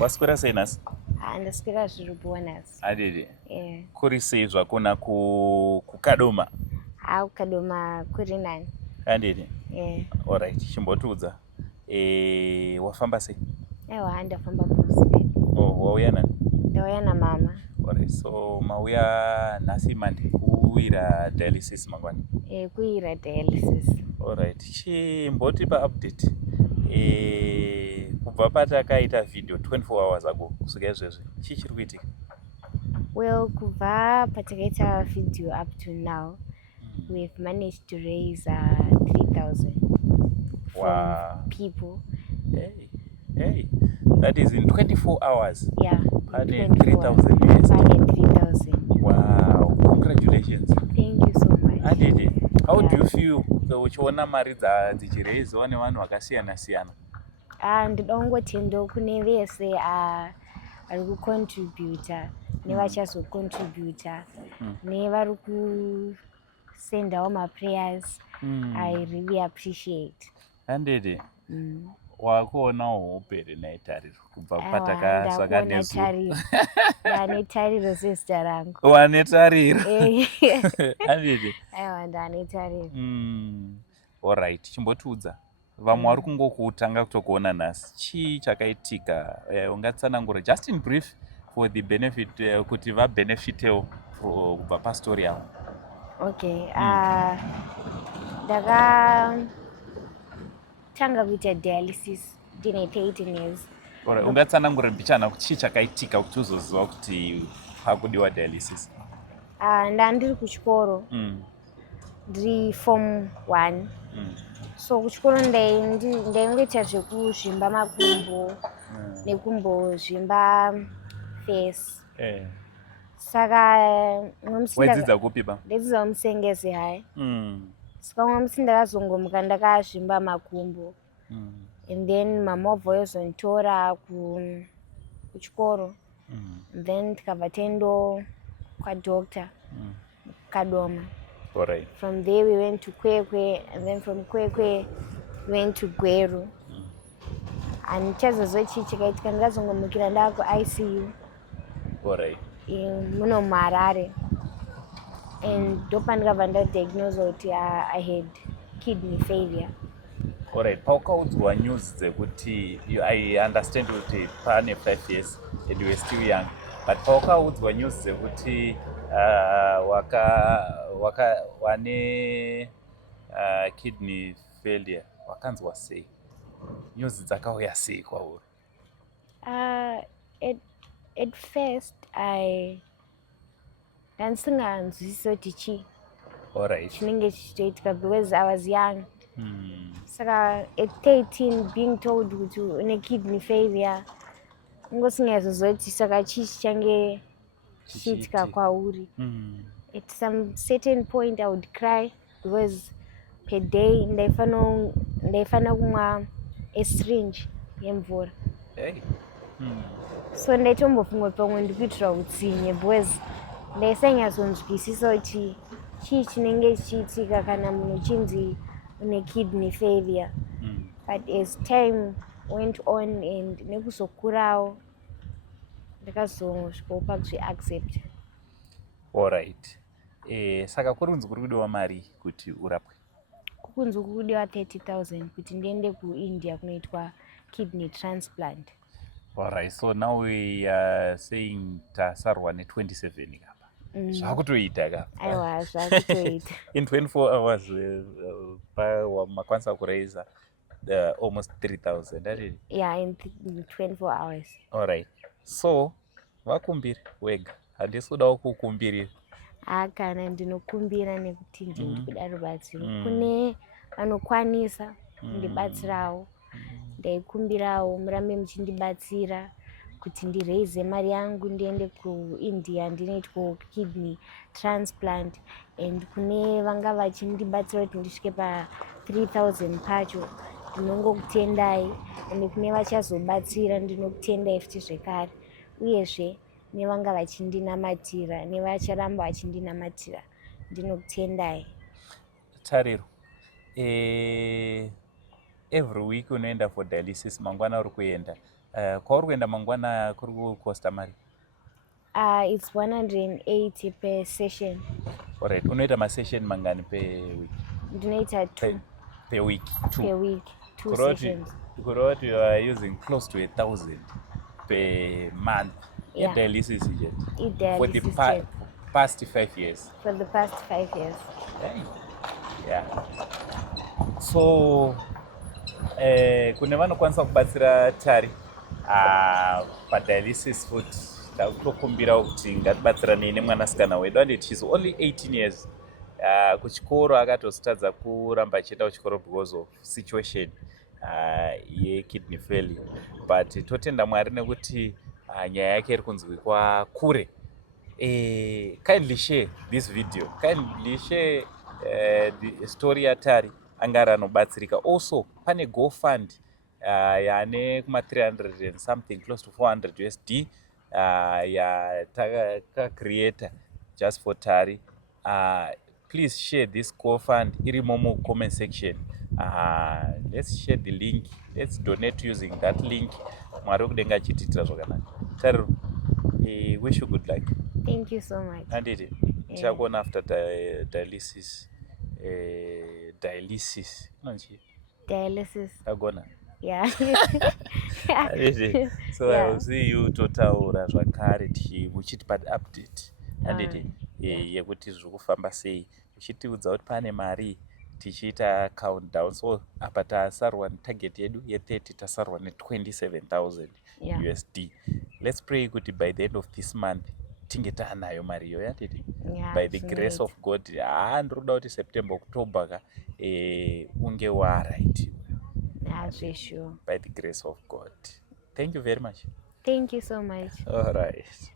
Waswera sei nhasi? Ndaswera zviri bonus. Adidi. Yeah. Kuri sei zvakona kukadoma? Kukadoma kuri nani. Adidi. Yeah. Alright, chimbotiudza. Wafamba sei? Aiwa ndafamba bus. Wauya nani? Ndauya namama. Alright, so mauya nhasi Monday kuwira dialysis mangwana? Kuwira dialysis. Alright, chimbotipa update. Kubva patakaita video 24 hours ago kusvika izvezvi chii chiri kuitika? Well, kubva patakaita video up to now, we've managed to raise 3,000 from people. Hey, that is in 24 hours. Yeah. Pane 3,000 USD. Pane 3,000. Wow, congratulations. Thank you so much. Adidi, how do you feel uchiona mari dzichiraiswa nevanhu vakasiyana siyana? Ndinoda kungotenda kune vese vari kucontributa nevachazocontributa nevari kusendawo maprayers. I really appreciate. Handidi, wakuonawo hope here naye Tariro kubva patakasvaka nezuva. Ndane Tariro sezita rangu. Wane Tariro. Handidi. Aiwa ndane Tariro. Alright, chimbotiudza. Vamwe vari kungokutanga kutokuona nhasi. Chii chakaitika? Ungatsanangura just in brief for the benefit kuti vabenefitewo kubva pastori yavo. Okay. Ndakatanga kuita dialysis ndine 18 years. Alright, ungatsanangura mbichana kuti chii chakaitika kuti uzoziva kuti pakudiwa dialysis? Ndandiri kuchikoro. Ndiri form 1. So kuchikoro ndaingoita zvekuzvimba makumbo nekumbozvimba face. Saka waidzidza kupi ba? Ndaidzidza kumusengezi hai. Saka umwe musi ndakazongomuka ndakazvimba makumbo. And then mama wabva yozonditora kuchikoro. Then tikabva tendo kwadoctor Kadoma. Alright. From there we went to Kwekwe, and then from Kwekwe we went to Gweru. And chazozochi chikaitika ndakazongomukira ndaku ICU. Alright. Muno Harare. And ndopa ndikabva ndadiagnosed kuti I had kidney failure. Alright, paukaudzwa news dzekuti I understand kuti pane 5 years and you are still young, but paukaudzwa news dzekuti wane kidney failure wakanzwa sei? News dzakauya sei kwauri? At first ndandisinganzwisisi kuti chii. Alright. Chinenge chichitoitika because I was young. Saka at 13 being told kuti une kidney failure ungosingazoziva saka chii chichange chichiitika kwauri. At some certain point I would cry because per day ndaifana kumwa a syringe yemvura. So ndaitombofunga pamwe ndikuitira utsinye because ndaisanyazonzwisisa kuti chii chinenge chichiitika kana munhu chinzi une kidney failure. But as time went on and nekuzokurawo ndakazosvikawo pakuzviaccept. Alright. Saka kurunzi kuri kudiwa mari kuti urapwe? Kunzi kudiwa 30,000 kuti ndiende kuIndia kunoitwa kidney transplant. Alright, so now we are saying tasarwa ne27 kapa. Zvakutoita kapa. Aiwa, zvakutoita. In 24 hours makwanisa kuraisa almost 3,000, that Yeah, in 24 hours. Alright. So, vakumbiri wega. Handisi kudawo kukumbirira. Kana ndinokumbira nekuti ndiri kuda rubatsiro. Kune vanokwanisa kundibatsirawo. Ndaikumbirawo murambe muchindibatsira kuti ndiraise mari yangu ndiende kuIndia ndinoitwa kidney transplant. And kune vanga vachindibatsira kuti ndisvike pa 3,000 pacho ndinongokutendai. And kune vachazobatsira ndinokutendai futi zvekare. Uyezve nevanga vachindinamatira nevacharamba vachindinamatira ndinokutendai. Tariro, every week unoenda for dialysis, mangwana uri kuenda. kwauri kuenda mangwana kuri kucosta mari? It's 180 per session. Alright, unoita masession mangani per week? Ndinoita 2 per week. 2 per week, 2 sessions. Kuroti you are using close to 1,000 per month. Yeah. Dialysis For for the the past 5 years. For the past 5 years. Hey. Yeah. So kune vanokwanisa kubatsira Tari padialysis futi ndakutokumbira kuti ngatibatsiranei nemwanasikana wedu, and she's only 18 years. Kuchikoro akatozotadza kuramba achienda kuchikoro because of situation yekidney failure, but totenda Mwari nekuti nyaya yake iri kunzwi kwakure. Kindly share this video, kindly share the story yaTari angari anobatsirika. Also pane GoFund yane kuma 300 and something, close to 400 USD yatakacreata just for Tari. Please share this GoFund irimo mu comment section. Let's share the link, let's donate using that link. Mwari kudenga achitiitira zvakanaka. Tariro, wish you good luck. Thank you so much. Handiti tichakuona after dialysis. Dialysis agona. Yeah. So yeah. I will see you totaura zvakare muchitipa update handiti yekuti zviri kufamba sei, uchitiudza kuti pane mari tichiita countdown. So apa tasarwa netarget yedu ye30, tasarwa ne27,000 USD. Let's pray kuti by the end of this month tinge taanayo mari iyo yatiti. By the grace of God. Ndinoda kuti September, October ka unge waright. Sure. By the grace of God. Thank you very much. Thank you so much. All right.